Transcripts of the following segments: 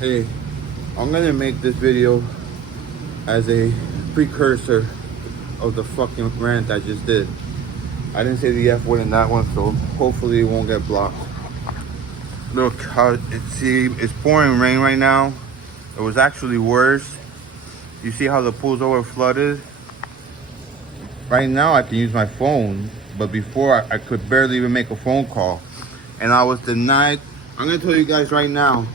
Hey, I'm gonna make this video as a precursor of the fucking rant I just did. I didn't say the F word in that one, so hopefully it won't get blocked. Look how it's pouring rain right now. It was actually worse. You see how the pool's over flooded? Right now I can use my phone, but before I could barely even make a phone call. And I was denied. I'm gonna tell you guys right now,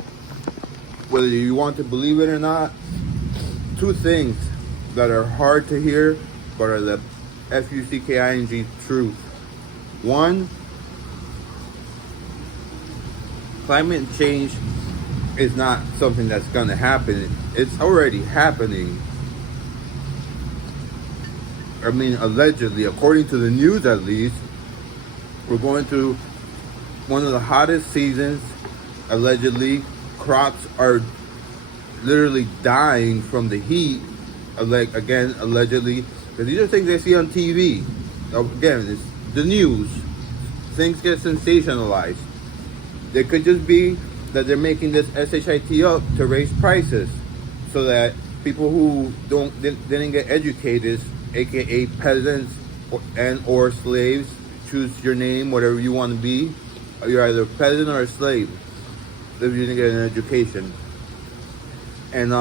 whether you want to believe it or not, two things that are hard to hear, but are the Fucking truth. One, climate change is not something that's gonna happen. It's already happening. I mean, allegedly, according to the news at least, we're going through one of the hottest seasons. Allegedly, crops are literally dying from the heat. Again, allegedly, because these are things they see on TV. Again, it's the news. Things get sensationalized. It could just be that they're making this shit up to raise prices, so that people who didn't get educated, aka peasants or slaves, choose your name, whatever you want to be. You're either a peasant or a slave if you didn't get an education. And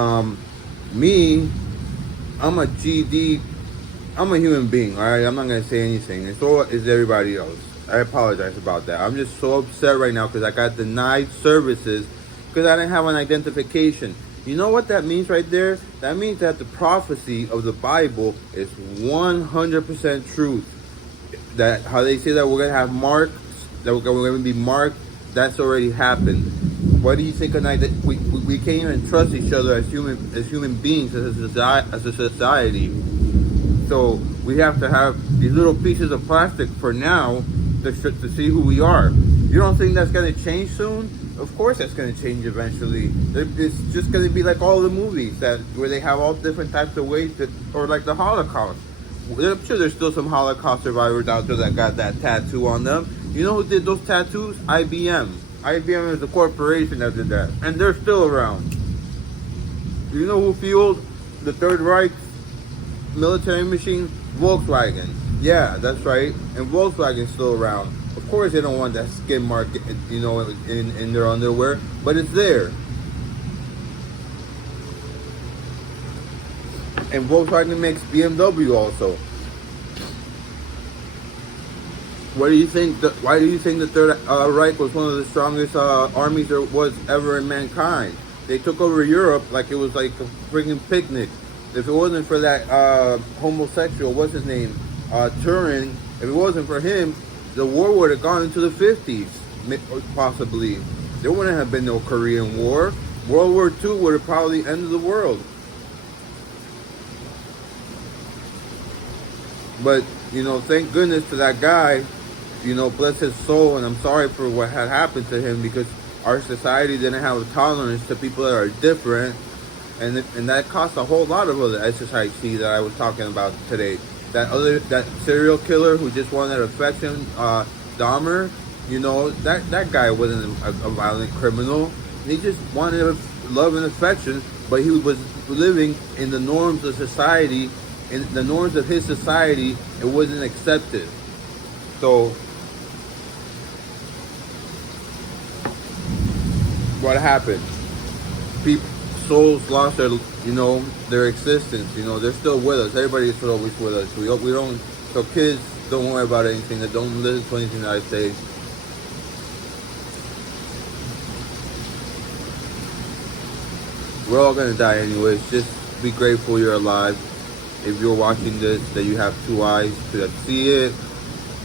me, I'm a GD. I'm a human being, all right? I'm not gonna say anything, and so is everybody else. I apologize about that. I'm just so upset right now because I got denied services because I didn't have an identification. You know what that means right there? That means that the prophecy of the Bible is 100% truth. That how they say that we're gonna have marks, that we're gonna be marked, that's already happened. What do you think of that? We can't even trust each other as human beings, as a society. So we have to have these little pieces of plastic for now to see who we are. You don't think that's going to change soon? Of course that's going to change eventually. It's just going to be like all the movies where they have all different types of ways or like the Holocaust. I'm sure there's still some Holocaust survivors out there that got that tattoo on them. You know who did those tattoos? IBM. IBM is the corporation that did that. And they're still around. You know who fueled the Third Reich military machine? Volkswagen. Yeah, that's right. And Volkswagen's still around. Of course they don't want that skin mark, in their underwear, but it's there. And Volkswagen makes BMW also. What do you think? Why do you think the Third Reich was one of the strongest armies there was ever in mankind? They took over Europe like it was like a freaking picnic. If it wasn't for that homosexual, what's his name, Turing, if it wasn't for him, the war would have gone into the 50s, possibly. There wouldn't have been no Korean War. World War II would have probably ended the world. But, thank goodness to that guy, bless his soul, and I'm sorry for what had happened to him, because our society didn't have a tolerance to people that are different. And that cost a whole lot of other SSIT that I was talking about today. That serial killer who just wanted affection, Dahmer, that guy wasn't a violent criminal. He just wanted love and affection, but he was living in the norms of society. In the norms of his society, it wasn't accepted. So, what happened? People. Souls lost their existence. They're still with us. Everybody's still always with us. We don't. So kids, don't worry about anything. Don't listen to anything that I say. We're all gonna die anyways. Just be grateful you're alive. If you're watching this, that you have two eyes to see it.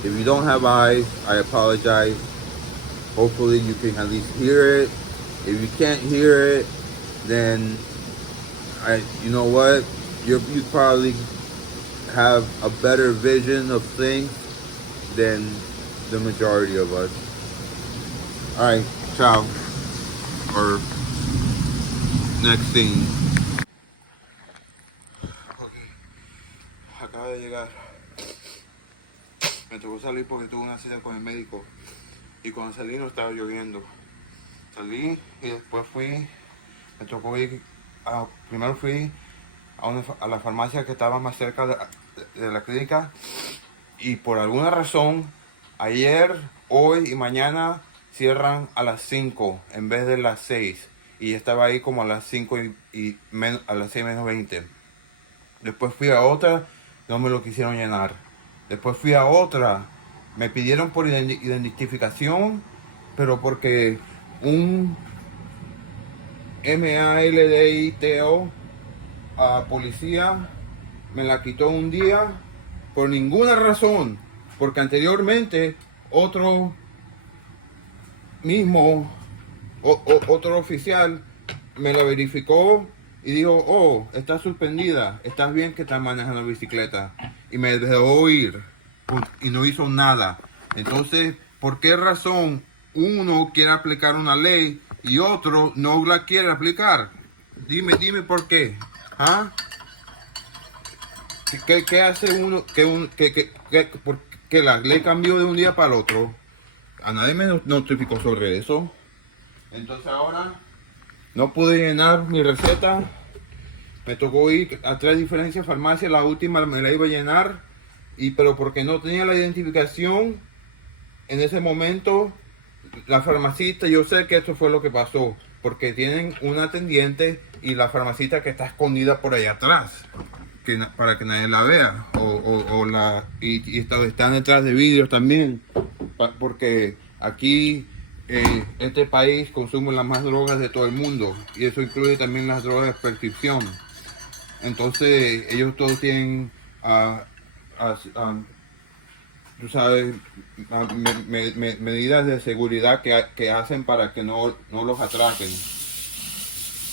If you don't have eyes, I apologize. Hopefully you can at least hear it. If you can't hear it, then you know what? You probably have a better vision of things than the majority of us. All right, ciao. Or next scene. Okay, acabo de llegar. Me tocó salir porque tuve una cita con el médico. Y cuando salí no estaba lloviendo. Salí y después fui Me tocó ir, primero fui a la farmacia que estaba más cerca de la clínica y por alguna razón ayer, hoy y mañana cierran a las 5 en vez de las 6 y estaba ahí como a las 5 a las 6 menos 20. Después fui a otra, no me lo quisieron llenar. Después fui a otra, me pidieron por identificación, pero porque un MALDITO a policía me la quitó un día por ninguna razón, porque anteriormente otro mismo, otro oficial me la verificó y dijo, oh, estás suspendida, estás bien que estás manejando bicicleta. Y me dejó ir y no hizo nada. Entonces, ¿por qué razón uno quiere aplicar una ley y otro no la quiere aplicar? Dime por qué. ¿Ah? ¿Qué hace uno que la ley cambió de un día para el otro? A nadie me notificó sobre eso. Entonces ahora no pude llenar mi receta. Me tocó ir a 3 diferentes farmacias. La última me la iba a llenar. Pero porque no tenía la identificación en ese momento, la farmacista, yo sé que eso fue lo que pasó. Porque tienen una atendiente y la farmacista que está escondida por allá atrás. Para que nadie la vea. Y están detrás de vidrios también. Porque aquí este país consume las más drogas de todo el mundo y eso incluye también las drogas de prescripción. Entonces ellos todos tienen, tú sabes, medidas de seguridad que hacen para que no los atraquen.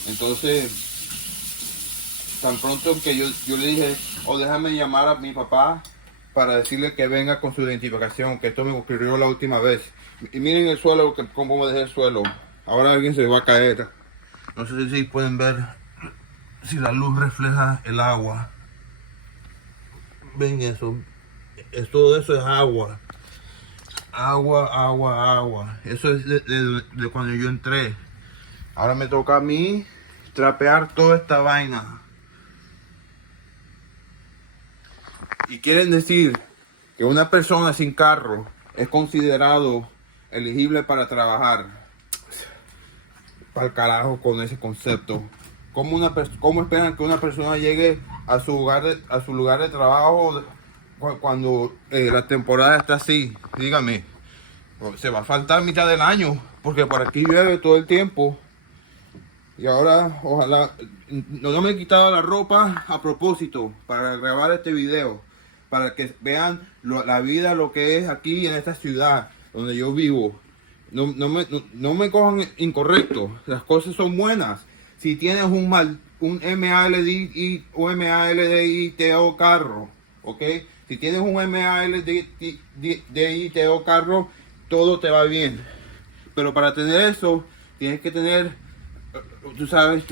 Entonces, tan pronto que yo le dije, déjame llamar a mi papá para decirle que venga con su identificación, que esto me ocurrió la última vez. Y miren el suelo, cómo dejé el suelo. Ahora alguien se va a caer. No sé si pueden ver si la luz refleja el agua. Ven eso. Todo eso es agua. Agua. Eso es de cuando yo entré. Ahora me toca a mí trapear toda esta vaina. Y quieren decir que una persona sin carro es considerado elegible para trabajar. Para el carajo con ese concepto. ¿Cómo esperan que una persona llegue a su lugar de trabajo cuando la temporada está así? Dígame, se va a faltar mitad del año porque por aquí llueve todo el tiempo. Y ahora, ojalá, no me he quitado la ropa a propósito para grabar este video, para que vean la vida, lo que es aquí en esta ciudad donde yo vivo. No me cojan incorrecto, las cosas son buenas. Si tienes un MALDITO carro, ¿ok? Si tienes un MALDITO carro, todo te va bien. Pero para tener eso, tienes que tener, tú sabes,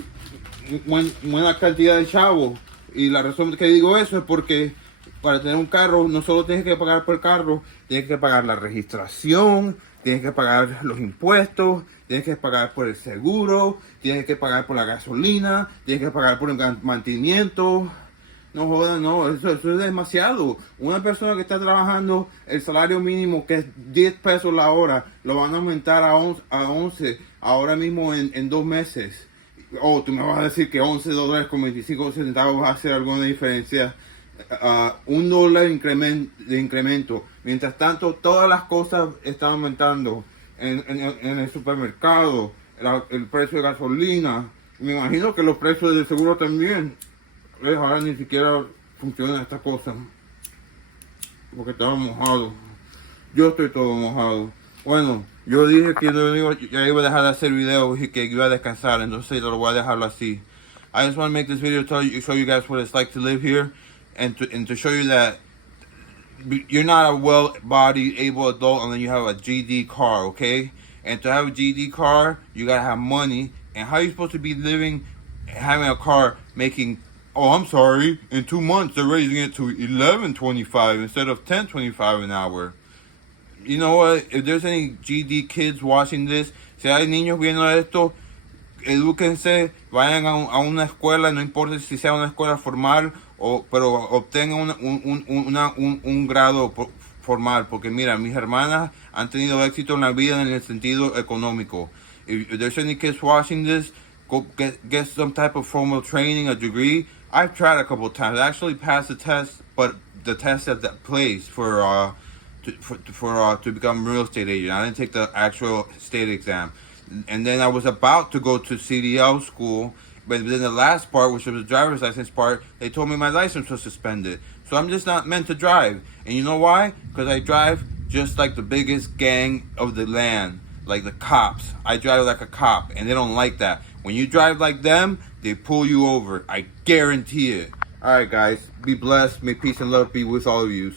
buena cantidad de chavo. Y la razón que digo eso es porque para tener un carro no solo tienes que pagar por el carro, tienes que pagar la registración, tienes que pagar los impuestos, tienes que pagar por el seguro, tienes que pagar por la gasolina, tienes que pagar por el mantenimiento. No jodan, no, eso es demasiado. Una persona que está trabajando el salario mínimo, que es 10 pesos la hora, lo van a aumentar a 11 ahora mismo en 2 meses. Tú me vas a decir que $11.25 va a hacer alguna diferencia. $1 de incremento. Mientras tanto, todas las cosas están aumentando en el supermercado, el precio de gasolina. Me imagino que los precios de seguro también. Ahora ni siquiera funciona esta cosa porque estaba mojado. Yo estoy todo mojado. Bueno, yo dije que ya iba a dejar de hacer videos y que iba a descansar, entonces lo voy a dejarlo así. I just want to make this video to show you guys what it's like to live here and to show you that you're not a well-bodied, able adult unless you have a GD car, okay? And to have a GD car, you gotta have money. And how are you supposed to be living, having a car, making, I'm sorry, in 2 months they're raising it to $11.25 instead of $10.25 an hour. You know what? If there's any GD kids watching this, si hay niños viendo esto, edúquense, vayan a una escuela, no importa si sea una escuela formal, pero obtengan un grado formal, porque mira, mis hermanas han tenido éxito en la vida en el sentido económico. If there's any kids watching this, go get some type of formal training, a degree. I've tried a couple of times. I actually passed the test, but the test at that place to become a real estate agent. I didn't take the actual state exam. And then I was about to go to CDL school, but then the last part, which was the driver's license part, they told me my license was suspended. So I'm just not meant to drive. And you know why? Because I drive just like the biggest gang of the land, like the cops. I drive like a cop, and they don't like that. When you drive like them, they pull you over. I guarantee it. All right, guys, be blessed. May peace and love be with all of you.